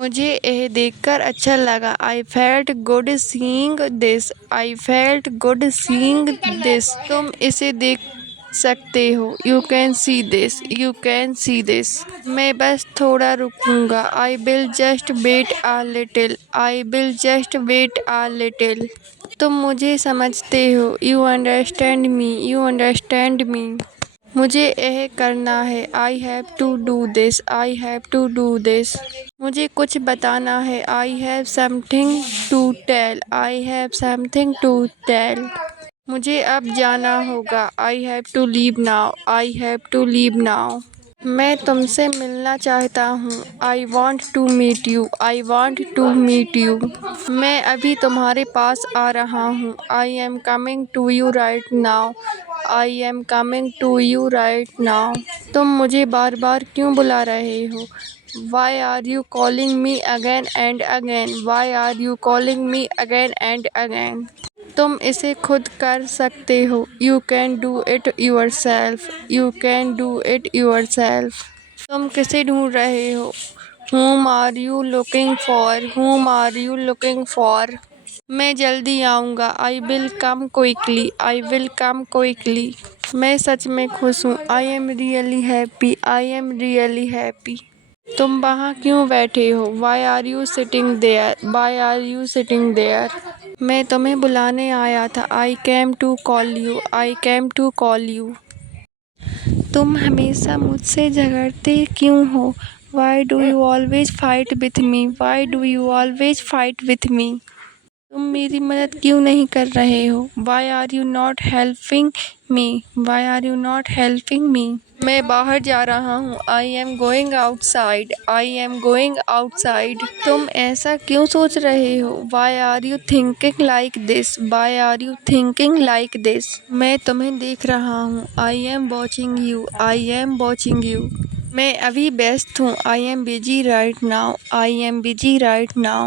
मुझे यह देखकर अच्छा लगा। I felt good seeing this. I felt good seeing this. तुम इसे देख सकते हो। You can see this. You can see this. मैं बस थोड़ा रुकूंगा। I will just wait a little. I will just wait a little. तुम मुझे समझते हो। You understand me. You understand me. मुझे यह करना है। I have to do this. I have to do this. मुझे कुछ बताना है। I have something to tell. I have something to tell. मुझे अब जाना होगा। I have to leave now. I have to leave now. मैं तुमसे मिलना चाहता हूँ। I want to meet you. I want to meet you. मैं अभी तुम्हारे पास आ रहा हूँ। I am coming to you right now. I am coming to you right now. तुम मुझे बार बार क्यों बुला रहे हो? Y are you calling me again and again? Why are you calling me again and again? तुम इसे खुद कर सकते हो। You can do it yourself. You can do it yourself. तुम किसे ढूंढ रहे हो? Whom are you looking for? Whom are you looking for? मैं जल्दी आऊँगा। I will come quickly. I will come quickly. मैं सच में खुश हूँ। I am really happy. I am really happy. तुम वहाँ क्यों बैठे हो? Why are you sitting there? Why are you sitting there? मैं तुम्हें बुलाने आया था। I came to call you. I came to call you. तुम हमेशा मुझसे झगड़ते क्यों हो? Why do you always fight with me? Why do you always fight with me? तुम मेरी मदद क्यों नहीं कर रहे हो? Why are you not helping me? Why are you not helping me? मैं बाहर जा रहा हूँ। I am going outside. I am going outside. तुम ऐसा क्यों सोच रहे हो? Why are you thinking like this? Why are you thinking like this? मैं तुम्हें देख रहा हूँ। I am watching you. I am watching you. मैं अभी व्यस्त हूँ। I am busy right now. I am busy right now.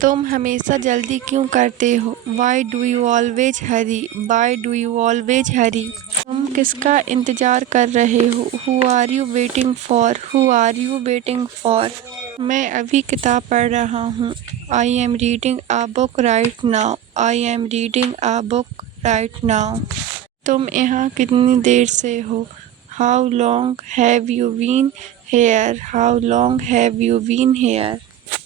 तुम हमेशा जल्दी क्यों करते हो? Why do you always hurry? Why do you always hurry? तुम किसका इंतज़ार कर रहे हो? Who are you waiting for? Who are you waiting for? मैं अभी किताब पढ़ रहा हूँ। I am reading a book right now. I am reading a book right now. तुम यहाँ कितनी देर से हो? How long have you been here? How long have you been here?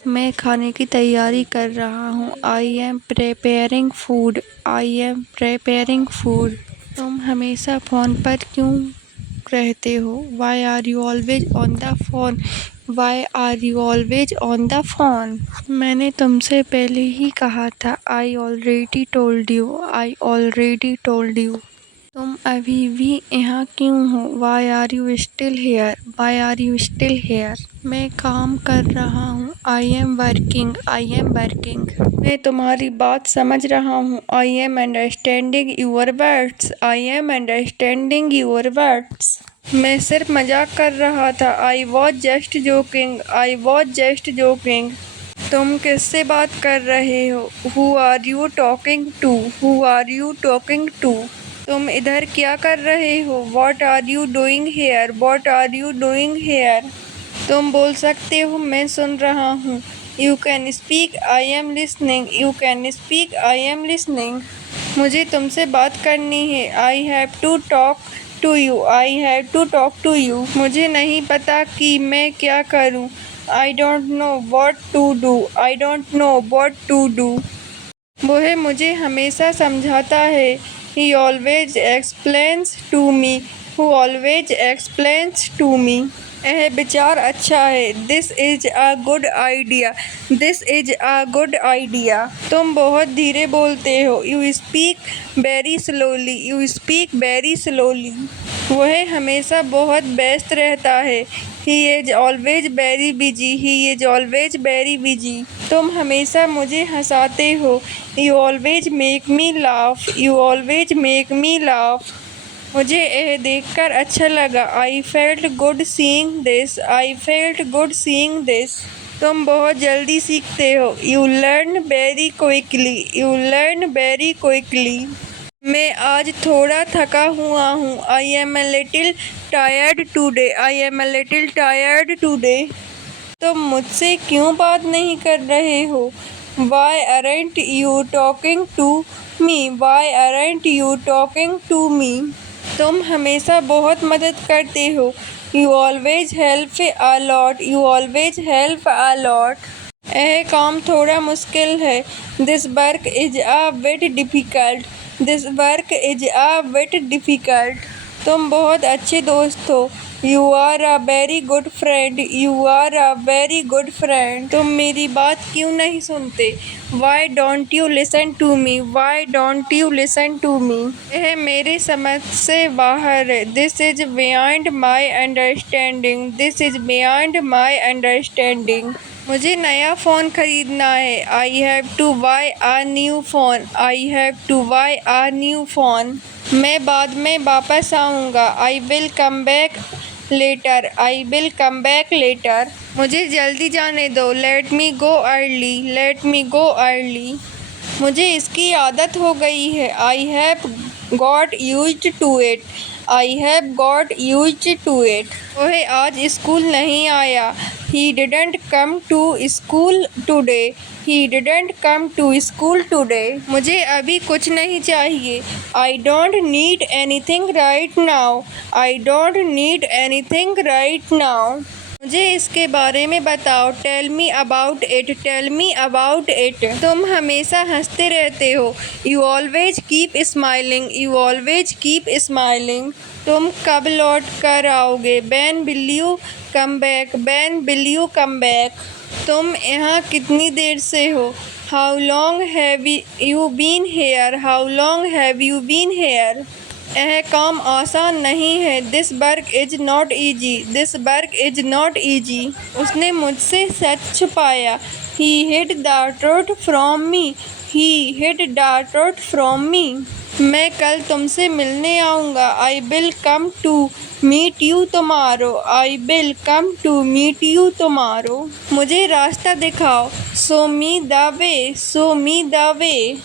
मैं खाने की तैयारी कर रहा हूँ। I am preparing food. I am preparing food. तुम हमेशा फ़ोन पर क्यों रहते हो? Why are you always on the phone? Why are you always on the phone? मैंने तुमसे पहले ही कहा था। I already told you. I already told you. तुम अभी भी यहाँ क्यों हो? Why are you still here? Why are you still here? मैं काम कर रहा हूँ। I am working. I am working. मैं तुम्हारी बात समझ रहा हूँ। I am understanding your words. I am understanding your words. मैं सिर्फ मजाक कर रहा था। I was just joking. I was just joking. तुम किससे बात कर रहे हो? Who are you talking to? Who are you talking to? तुम इधर क्या कर रहे हो? What are you doing here? What are you doing here? तुम बोल सकते हो। मैं सुन रहा हूँ। You can speak. I am listening. You can speak. I am listening. मुझे तुमसे बात करनी है। I have to talk to you. I have to talk to you. मुझे नहीं पता कि मैं क्या करूँ। I don't know what to do. I don't know what to do. वह मुझे हमेशा समझाता है। He always explains to me. Who always explains to me. यह विचार अच्छा है। This is a good idea. This is a good idea. तुम बहुत धीरे बोलते हो। You speak very slowly. You speak very slowly. वह हमेशा बहुत व्यस्त रहता है। He is always very busy. He is always very busy. तुम हमेशा मुझे हंसाते हो। You always make me laugh. You always make me laugh. मुझे यह देखकर अच्छा लगा। I felt good seeing this. I felt good seeing this. तुम बहुत जल्दी सीखते हो। You learn very quickly. You learn very quickly. मैं आज थोड़ा थका हुआ हूँ। I am a little tired today. I am a little tired today. तुम मुझसे क्यों बात नहीं कर रहे हो? Why aren't you talking to me? Why aren't you talking to me? तुम हमेशा बहुत मदद करते हो। You always help a lot. You always help a lot. यह काम थोड़ा मुश्किल है। This work is a bit difficult. This work is a bit difficult. तुम बहुत अच्छे दोस्त हो। You are a very good friend. You are a very good friend. तुम मेरी बात क्यों नहीं सुनते? Why don't you listen to me? Why don't you listen to me? यह मेरे समझ से बाहर है। This is beyond my understanding. This is beyond my understanding. मुझे नया फ़ोन खरीदना है। I have to buy a new phone. I have to buy a new phone. मैं बाद में वापस आऊँगा। I will come back later. I will come back later. मुझे जल्दी जाने दो। Let me go early. Let me go early. मुझे इसकी आदत हो गई है। I have got used to it. I have got used to it. वह आज स्कूल नहीं आया। He didn't come to school today. He didn't come to school today. मुझे अभी कुछ नहीं चाहिए। I don't need anything right now. I don't need anything right now. मुझे इसके बारे में बताओ। Tell me about it. Tell me about it. तुम हमेशा हंसते रहते हो। You always keep smiling. You always keep smiling. तुम कब लौट कर आओगे? When will you come back? When will you come back? तुम यहाँ कितनी देर से हो? How long have you been here? How long have you been here? यह काम आसान नहीं है। This work is not easy. This work is not easy. उसने मुझसे सच छुपाया। He hid the truth from me. He hid the truth from me. मैं कल तुमसे मिलने आऊँगा। I will come to meet you tomorrow. I will come to meet you tomorrow. मुझे रास्ता दिखाओ। Show me the way. Show me the way.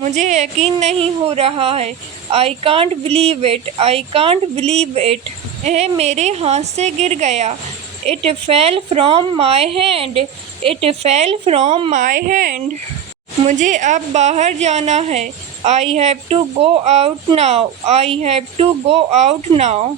मुझे यकीन नहीं हो रहा है। I can't believe it. I can't believe it. यह मेरे हाथ से गिर गया। It fell from my hand. It fell from my hand. मुझे अब बाहर जाना है। I have to go out now. I have to go out now.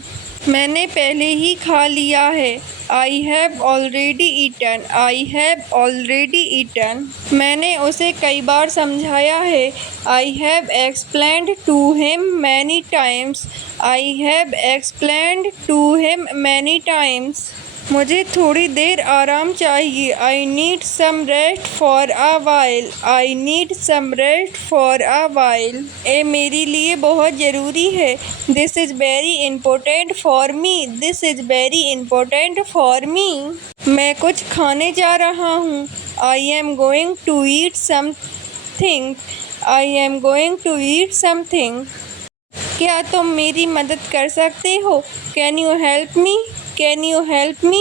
मैंने पहले ही खा लिया है। I have already eaten. I have already eaten. मैंने उसे कई बार समझाया है। I have explained to him many times. I have explained to him many times. मुझे थोड़ी देर आराम चाहिए। I need some rest for a while. I need some rest for a while. ये मेरे लिए बहुत ज़रूरी है। This is very important for me. This is very important for me. मैं कुछ खाने जा रहा हूँ। I am going to eat something. I am going to eat something. क्या तुम मेरी मदद कर सकते हो? Can you help me? Can you help me?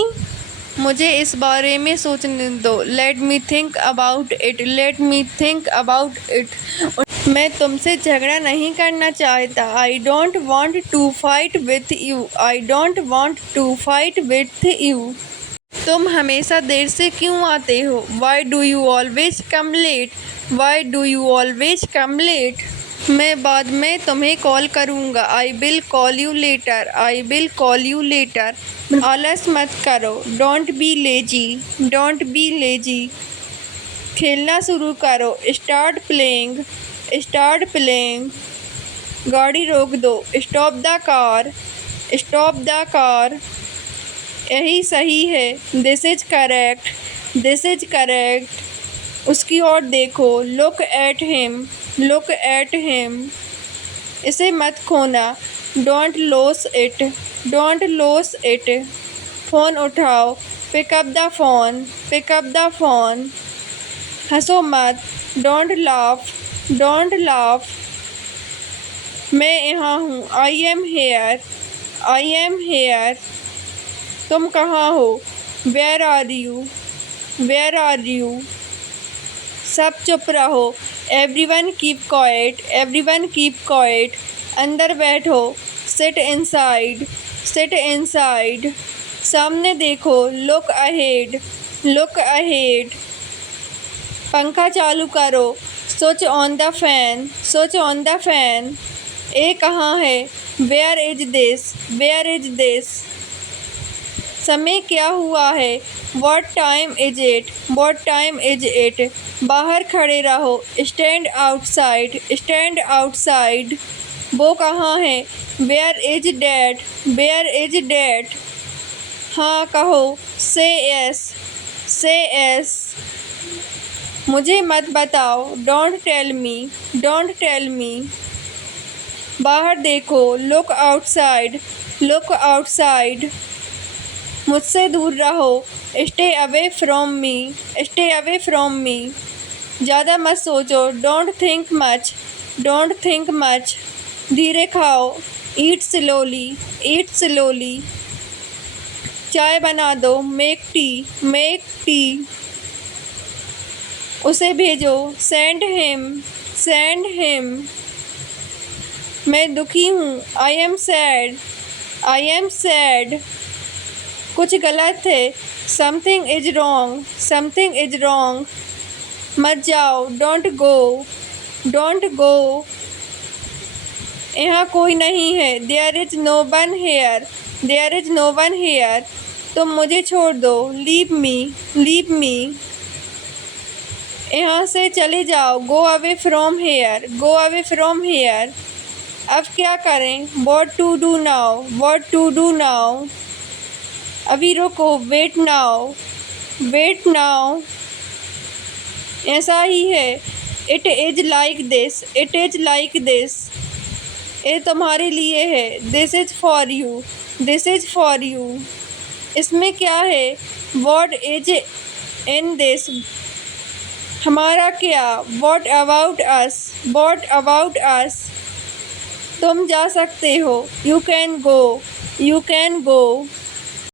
मुझे इस बारे में सोचने दो। Let me think about it. Let me think about it. मैं तुमसे झगड़ा नहीं करना चाहता। I don't want to fight with you. I don't want to fight with you. तुम हमेशा देर से क्यों आते हो? Why do you always come late? Why do you always come late? मैं बाद में तुम्हें कॉल करूँगा। I will call you later. I will call you later. आलस मत करो। Don't be lazy. Don't be lazy. खेलना शुरू करो। Start playing. Start playing. गाड़ी रोक दो। Stop the car. Stop the car. यही सही है। This is correct. This is correct. उसकी ओर देखो। Look at him. Look at him. इसे मत खोना। Don't lose it. Don't lose it. Phone उठाओ। Pick up the phone. Pick up the phone. हंसो मत। Don't laugh. Don't laugh. मैं यहाँ हूँ। I am here. I am here. तुम कहाँ हो? Where are you? Where are you? सब चुप रहो। Everyone keep quiet. Everyone keep quiet. अंदर बैठो। Sit inside. Sit inside. सामने देखो। Look ahead. लुक अहेड, पंखा चालू करो, switch on the fan, switch on the fan. ये कहाँ है, where is this, where is this. समय क्या हुआ है, what time is it, what time is it. बाहर खड़े रहो, स्टैंड आउटसाइड, स्टैंड आउटसाइड। वो कहाँ है, where is dad, where is dad. हाँ कहो, से यस, से यस। मुझे मत बताओ, don't tell me, don't tell me. बाहर देखो, लुक आउटसाइड, लुक आउटसाइड। मुझसे दूर रहो, stay away from me, stay away from me. ज़्यादा मत सोचो, don't think much, don't think much. धीरे खाओ, ईट स्लोली, ईट स्लोली। चाय बना दो, मेक टी, मेक टी। उसे भेजो, सेंड हिम, सेंड हिम। मैं दुखी हूँ, I am sad, I am sad. कुछ गलत है, something is wrong, something is wrong. मत जाओ, डोंट गो, डोंट गो। यहाँ कोई नहीं है, there is no one here, there is no one here. तुम मुझे छोड़ दो, लीव मी, लीव मी। यहाँ से चले जाओ, go away from here, go away from here. अब क्या करें, what to do now, what to do now. अभी रुको, वेट नाउ, वेट नाउ। ऐसा ही है, it is like this, it is like this. ये तुम्हारे लिए है, this is for you, this is for you. इसमें क्या है, व्हाट इज इन दिस। हमारा क्या, what about us, what about us. तुम जा सकते हो, you can go, you can go.